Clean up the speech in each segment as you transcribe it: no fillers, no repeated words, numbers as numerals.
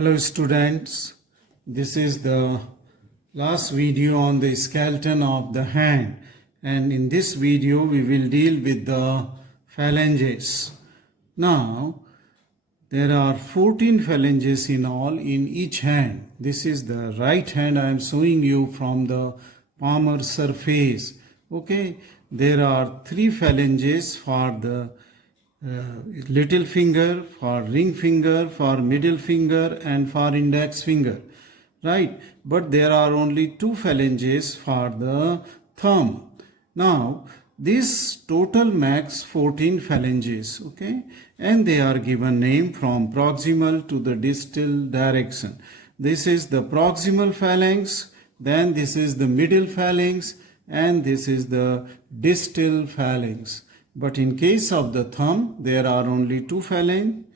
Hello students, this is the last video on the skeleton of the hand, and in this video we will deal with the phalanges. Now there are 14 phalanges in all in each hand. This is the right hand I am showing you from the palmar surface. Okay, there are 3 phalanges for the little finger, for ring finger, for middle finger, and for index finger, right? But there are only 2 phalanges for the thumb. Now this total makes 14 phalanges, okay, and they are given name from proximal to the distal direction. This is the proximal phalanx, then this is the middle phalanx, and this is the distal phalanx. But in case of the thumb, there are only 2 phalanx.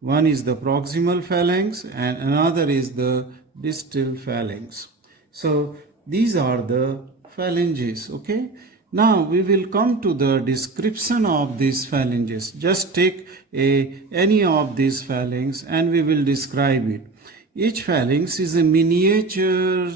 One is the proximal phalanx and another is the distal phalanx. So these are the phalanges, okay. Now we will come to the description of these phalanges. Just take any of these phalanx and we will describe it. Each phalanx is a miniature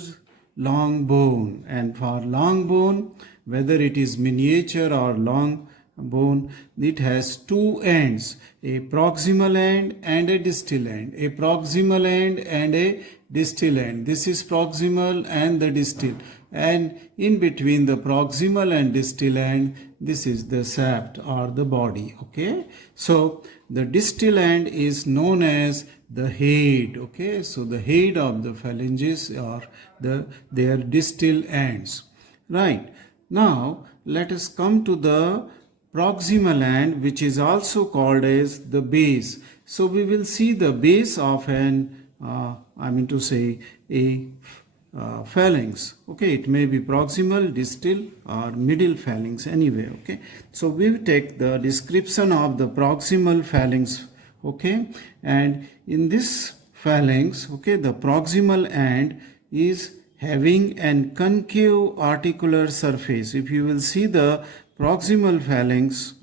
long bone, and for long bone, whether it is miniature or long bone, it has 2 ends, a proximal end and a distal end, a proximal end and a distal end. This is proximal and the distal, and in between the proximal and distal end, this is the shaft or the body, okay. So the distal end is known as the head, okay. So the head of the phalanges are their distal ends, right. Now let us come to the proximal end, which is also called as the base. So we will see the base of an a phalanx, okay. It may be proximal, distal, or middle phalanx, anyway, okay. So we will take the description of the proximal phalanx, okay. And in this phalanx, okay, the proximal end is having an concave articular surface. If you will see the proximal phalanx,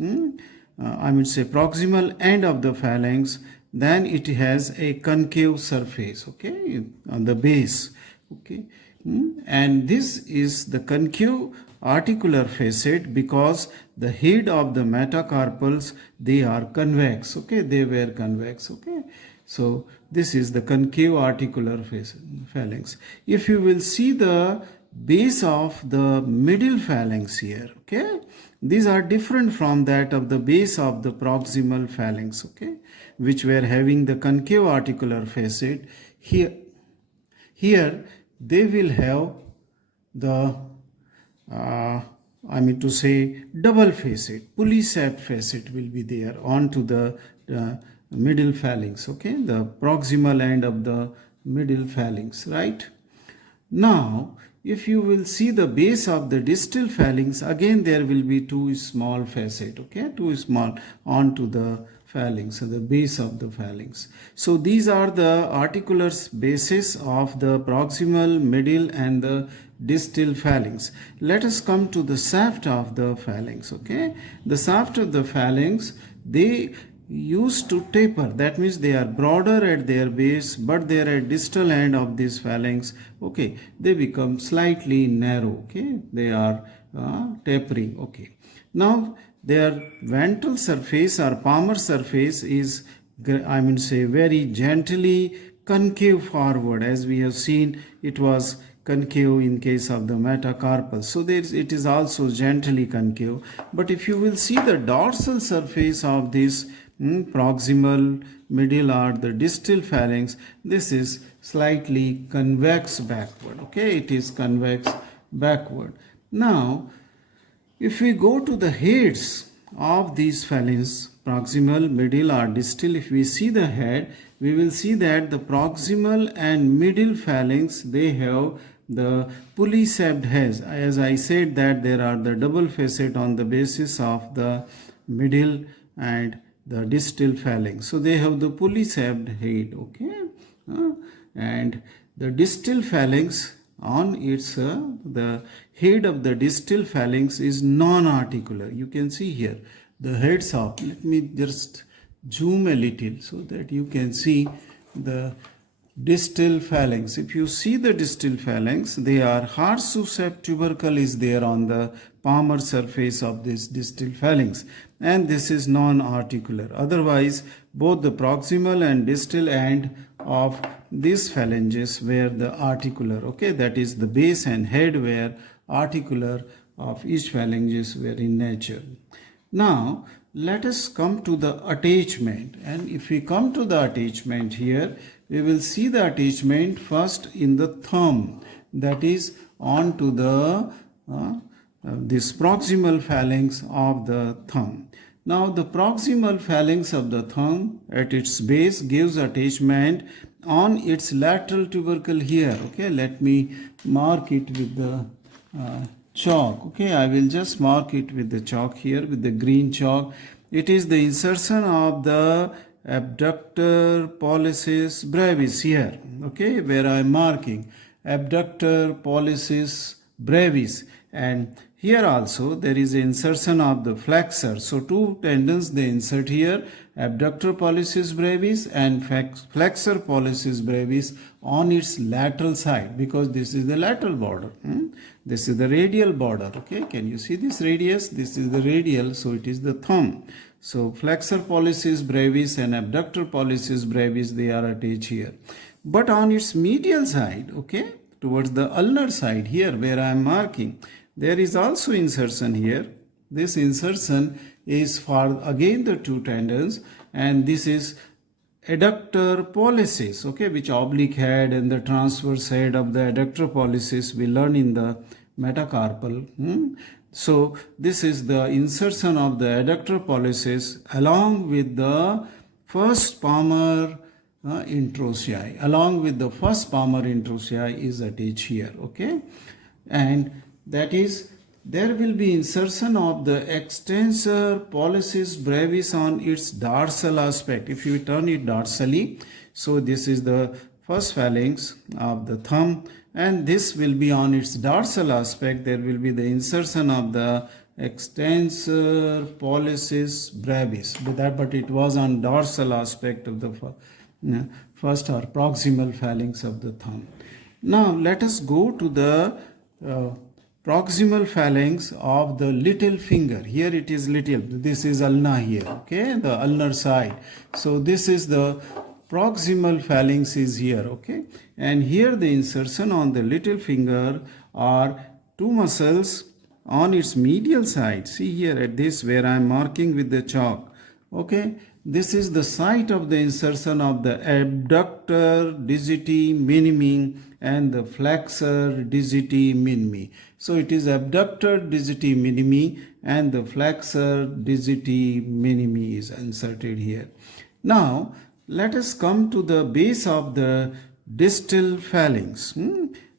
proximal end of the phalanx, then it has a concave surface, okay, on the base, okay. And this is the concave articular facet because the head of the metacarpals, they are convex, okay, they were convex, okay. So this is the concave articular phalanx. If you will see the base of the middle phalanx here, okay, these are different from that of the base of the proximal phalanx, okay, which were having the concave articular facet. Here they will have the double facet, pulley shaft facet will be there onto the middle phalanx, okay, the proximal end of the middle phalanx, right. Now if you will see the base of the distal phalanx, again there will be 2 small facet, okay, 2 small onto the phalanx, so the base of the phalanx. So these are the articular bases of the proximal, middle, and the distal phalanx. Let us come to the shaft of the phalanx, okay. The shaft of the phalanx, they used to taper, that means they are broader at their base, but they are at distal end of this phalanx, okay, they become slightly narrow, okay, they are tapering, okay. Now their ventral surface or palmar surface is very gently concave forward, as we have seen it was concave in case of the metacarpal. So it is also gently concave. But if you will see the dorsal surface of this proximal, middle, or the distal phalanx, this is slightly convex backward, okay, it is convex backward. Now if we go to the heads of these phalanx, proximal, middle, or distal, if we see the head, we will see that the proximal and middle phalanx, they have the pulley shaped heads. As I said that there are the double facet on the basis of the middle and the distal phalanx. So they have the pulley shaped head, okay. And the distal phalanx, on its the head of the distal phalanx is non-articular. You can see here the heads of, let me just zoom a little so that you can see the distal phalanx. If you see the distal phalanx, they are Hartsuchef tubercle is there on the palmar surface of this distal phalanx, and this is non-articular. Otherwise, both the proximal and distal end of these phalanges were the articular. Okay, that is the base and head were articular of each phalanges were in nature. Now, let us come to the attachment, and if we come to the attachment here, we will see the attachment first in the thumb, that is onto the this proximal phalanx of the thumb. Now the proximal phalanx of the thumb at its base gives attachment on its lateral tubercle here. Okay, let me mark it with the chalk. Okay, I will just mark it with the chalk here, with the green chalk. It is the insertion of the abductor pollicis brevis here. Okay, where I am marking abductor pollicis brevis, and here also there is insertion of the flexor. So two tendons they insert here, abductor pollicis brevis and flexor pollicis brevis on its lateral side, because this is the lateral border. This is the radial border. Okay, can you see this radius? This is the radial, so it is the thumb. So flexor pollicis brevis and abductor pollicis brevis, they are attached here. But on its medial side, okay, towards the ulnar side here where I am marking, there is also insertion here. This insertion is for again the two tendons, and this is adductor pollicis, okay, which oblique head and the transverse head of the adductor pollicis we learn in the metacarpal. So this is the insertion of the adductor pollicis along with the first palmar introccei. Along with the first palmar introccei is attached here. Okay, and that is there will be insertion of the extensor pollicis brevis on its dorsal aspect. If you turn it dorsally, so this is the first phalanx of the thumb, and this will be on its dorsal aspect. There will be the insertion of the extensor pollicis brevis, but it was on dorsal aspect of the first or proximal phalanx of the thumb. Now let us go to the proximal phalanx of the little finger. Here it is little, this is ulna here, okay, the ulnar side. So this is the proximal phalanx is here, okay, and here the insertion on the little finger are two muscles on its medial side. See here at this where I am marking with the chalk. Okay, this is the site of the insertion of the abductor digiti minimi and the flexor digiti minimi. So it is abductor digiti minimi and the flexor digiti minimi is inserted here. Now let us come to the base of the distal phalanx.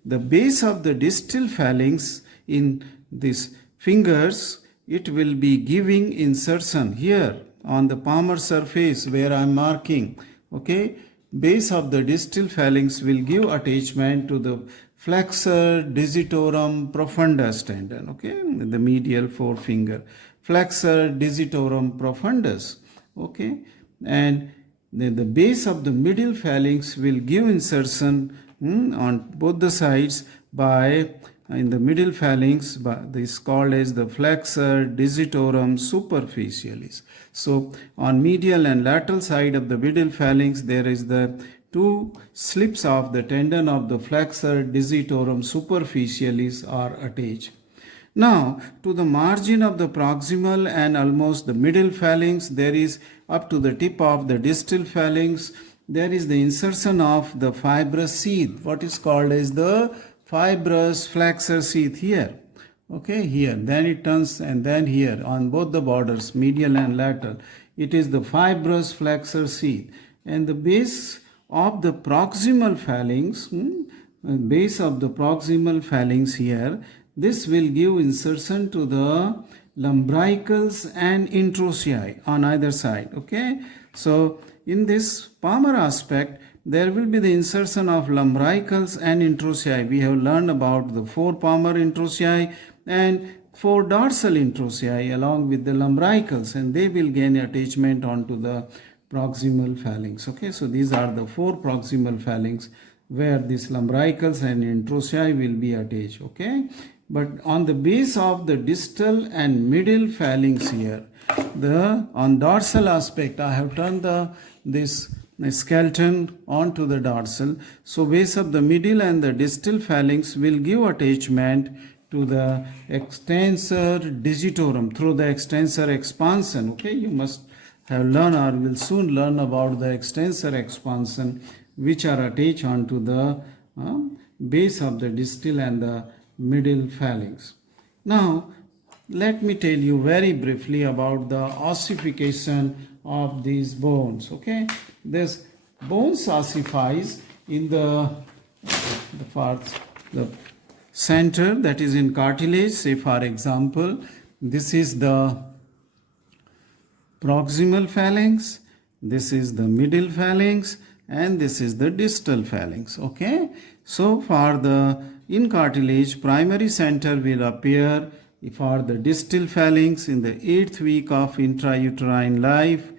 The base of the distal phalanx in these fingers, it will be giving insertion here on the palmar surface where I am marking. Okay, base of the distal phalanx will give attachment to the flexor digitorum profundus tendon. Okay, the medial forefinger, flexor digitorum profundus. Okay, and the base of the middle phalanx will give insertion on both the sides by in the middle phalanx, this is called as the flexor digitorum superficialis. So on medial and lateral side of the middle phalanx, there is the two slips of the tendon of the flexor digitorum superficialis are attached. Now to the margin of the proximal and almost the middle phalanx, there is up to the tip of the distal phalanx, there is the insertion of the fibrous sheath, what is called as the fibrous flexor sheath here. Okay, here, then it turns, and then here on both the borders, medial and lateral, it is the fibrous flexor sheath. And the base of the proximal phalanx, base of the proximal phalanx here, this will give insertion to the lumbricals and introccei on either side. Okay, so in this palmar aspect, there will be the insertion of lumbricals and introccei. We have learned about the four palmar introccei and four dorsal introccei along with the lumbricals, and they will gain attachment onto the proximal phalanx. Okay, so these are the 4 proximal phalanx where these lumbricals and interossei will be attached. Okay, but on the base of the distal and middle phalanx here, on dorsal aspect I have turned this skeleton onto the dorsal. So base of the middle and the distal phalanx will give attachment to the extensor digitorum through the extensor expansion. Okay, you must have learned or will soon learn about the extensor expansion which are attached onto the base of the distal and the middle phalanx. Now let me tell you very briefly about the ossification of these bones. Okay, this bones ossifies in the center, that is in cartilage. Say for example, this is the proximal phalanx, this is the middle phalanx, and this is the distal phalanx. Okay, so for the in cartilage, primary center will appear for the distal phalanx in the 8th week of intrauterine life.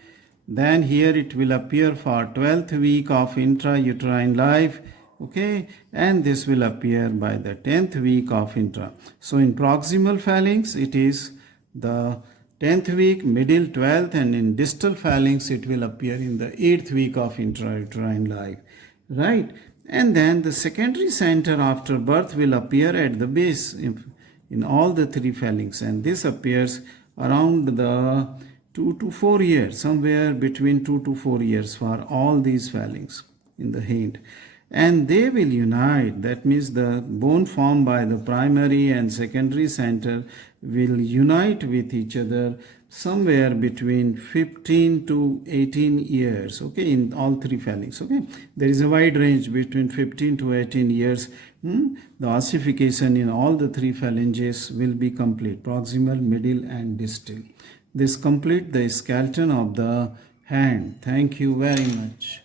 Then here it will appear for 12th week of intrauterine life. Okay, and this will appear by the 10th week of intra. So in proximal phalanx it is the 10th week, middle 12th, and in distal phalanx it will appear in the 8th week of intrauterine life. Right, and then the secondary center after birth will appear at the base in all the 3 phalanx, and this appears around the 2 to 4 years, somewhere between 2 to 4 years for all these phalanx in the hand. And they will unite, that means the bone formed by the primary and secondary center will unite with each other somewhere between 15 to 18 years. Okay, in all 3 phalanx. Okay, there is a wide range between 15 to 18 years. The ossification in all the 3 phalanges will be complete, proximal, middle, and distal. This complete the skeleton of the hand. Thank you very much.